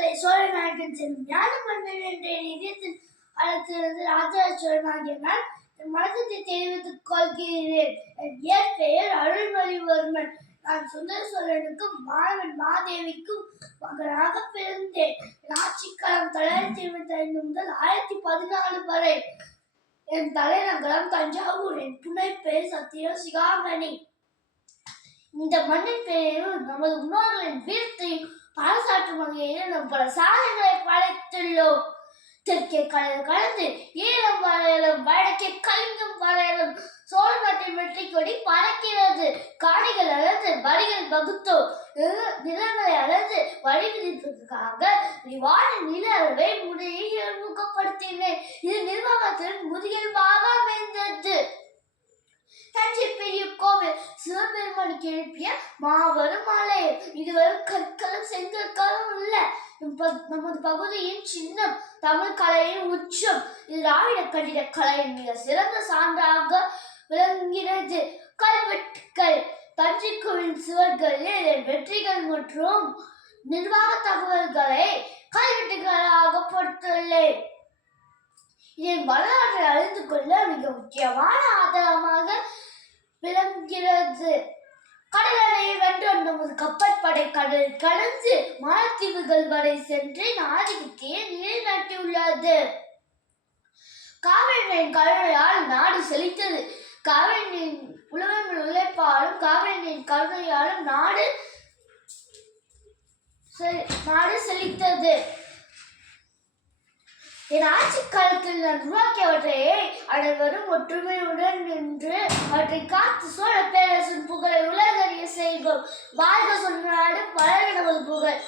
மக்களை சோழ நாட்டின் செல்லும் ஞான மன்னன் என்ற இதயத்தில் அழைத்திருந்து ராஜராஜ சோழன் ஆகிய நான் என் வணக்கத்தை தெரிவித்துக் கொள்கிறேன். என் இயற்பெயர் அருள்மொழிவர்மன். நான் சுந்தர சோழனுக்கு மாணவன் மாதேவிக்கும் மகனாக பிறந்தேன். என் ஆட்சிக்காலம் 925 முதல் 1014 வரை. என் தலைநகரம் தஞ்சாவூர். என் புனைப்பெயர் சத்தியம் சிகாமணி. இந்த மண்ணின் பெயரும் நமது முன்னோர்களின் வீரத்தையும் பாராட்டும் வகையில் நாம் பல சாதனைகளை படைத்துள்ளோம். தெற்கே கடல் கடந்து ஈழம் வரையிலும் வடக்கே கலிங்கம் வரையிலும் சோழ நாட்டின் வெற்றி கொடி பறக்கிறது. காணிகள் அளந்து வரிகள் வகுத்தோம். நிலங்களை அளந்து வரி விதிப்பதற்காக விரிவான நில அளவை முறையை அறிமுகப்படுத்தினேன். இது நிர்வாகத்தின் முதுகெலும்பாக அமைந்தது. தஞ்சை பெரிய கோவில் சிவபெருமானுக்கு எழுப்பிய மாபெரும் ஆலயம். இதுவரும் கற்களும் செங்கற்களும் இல்ல. நமது பகுதியின் சின்னம் தமிழ் கலையின் உச்சம். இது திராவிட கட்டிட கலையின் மிக சிறந்த சான்றாக விளங்குகிறது. கல்வெட்டுக்கள் தஞ்சை கோவில் சுவர்களில் வெற்றிகள் மற்றும் நிர்வாக தகவல்களை கல்வெட்டுகளாக பொறுத்துள்ளேன். இதன் வரலாற்றை அறிந்து கொள்ள மிக முக்கியமான ஆதாரமாக விளங்குகிறது. கடலணையை வென்ற நமது கப்பற்படை கடல் கடந்து மாலத்தீவுகள் வரை சென்று ஆதிக்கத்தை நிலைநாட்டியுள்ளது. காவிரி நீரின் கருணையால் நாடு செழித்தது. காவிரி நீரின் உழவர்கள் உழைப்பாலும் காவிரி நீரின் கருணையாலும் நாடு செழித்தது. என் ஆட்சி காலத்தில் நான் உருவாக்கியவற்றை அனைவரும் ஒற்றுமையுடன் நின்று அவற்றை காத்து சோழ பேரரசின் புகழை உலகறிய செய்வோம். வாழ்க சொன்ன நாடு, வளர நமது புகழ்.